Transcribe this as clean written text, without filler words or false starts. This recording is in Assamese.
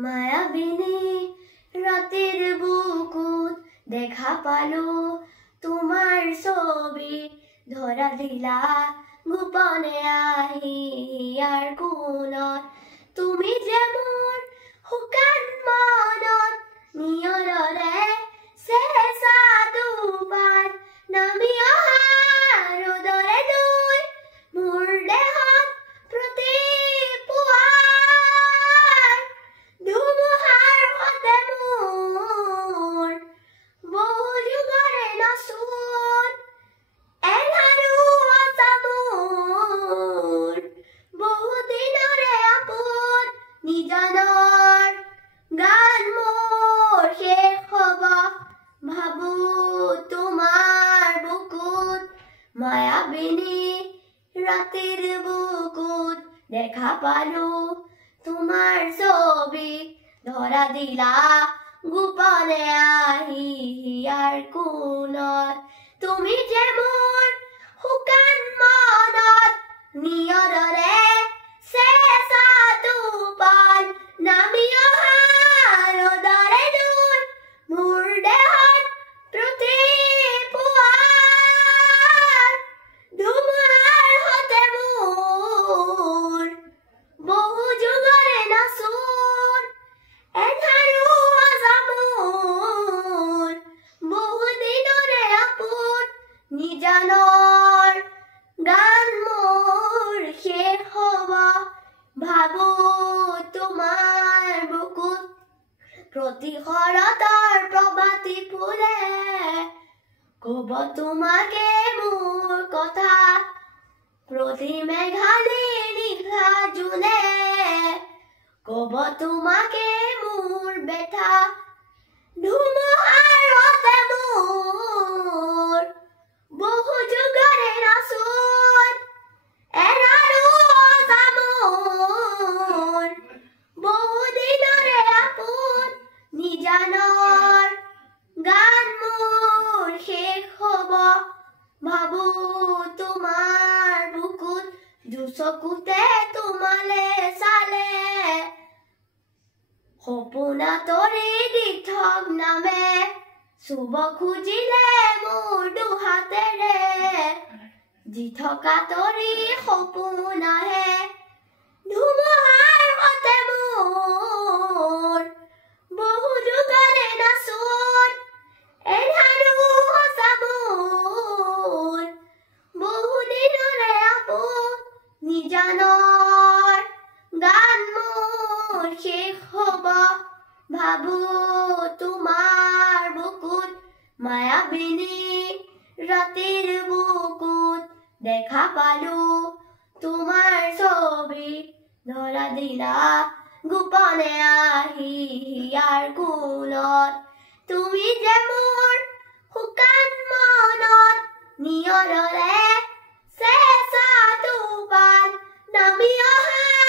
মায়াবিনী ৰাতিৰ বুকুত দেখা পালো তোমাৰ ছবি ধৰা দিলা গোপনে আহি ইয়াৰ কোণত তুমি যে মোৰ শুকান মনত নিয়ৰৰে চেঁচা দুপাত নামি অহা ৰ'দৰে নৈ মোৰ দেহত প্ৰতি পুৱাৰ ধুমুহাৰ সতে মোৰ বহু যুগৰে নাচোন এধাৰো সঁচা মোৰ বহু দিনৰে আপোন নিজানৰ গান মোৰ শেষ হ'ব ভাবো তোমাৰ বুকুত মায়াবিনী ৰাতিৰ বুকুত দেখা পালো তোমাৰ ছবি ধৰা দিলা গোপনে আহি ইয়াৰ কোণত তুমি যে মোৰ শুকান মনত নিয়ৰৰে চেঁচা দুপাত নামি অহা ৰ'দৰে নৈ মোৰ দেহত প্ৰতি পুৱাৰ ধুমুহাৰ সতে মোৰ বহু যুগৰে নাচোন এধাৰো সঁচা মোৰ বহু দিনৰে আপোন নিজানৰ গান মোৰ শেষ হ'ব ভাবো তোমাৰ বুকুত প্ৰতি শৰতৰ প্ৰভাতী ফুলে ক'ব তোমাকে মোৰ কথা প্ৰতি মেঘালী নিশা জোনে ক'ব তোমাকে মোৰ বেথা ধুমুহাৰ সতে মোৰ বহু যুগৰে নাচোন এধাৰো সঁচা মোৰ বহু দিনৰে আপোন নিজানৰ গান মোৰ শেষ হ'ব ভাবো তোমাৰ বুকুত দুচকুতে তোমালে চালে সপোনা তৰি দিঠক নামে চুব খুজিলে মোৰ দুহাতেৰে দি থকা তৰি সপোন আহে ধুমুহাৰ সতে মোৰ বহু যুগৰে নাচোন এধাৰো সঁচা মোৰ বহু দিনৰে আপোন নিজানৰ গান মোৰ শেষ হ'ব ভাবো তোমাৰ বুকুত মায়াবিনী ৰাতিৰ বুকুত দেখা পালো তোমাৰ ছবি ধৰা দিলা গোপনে আহি ইয়াৰ কোণত তুমি যে মোৰ শুকান মনত নিয়ৰৰে চেঁচা দুপাত নামি অহা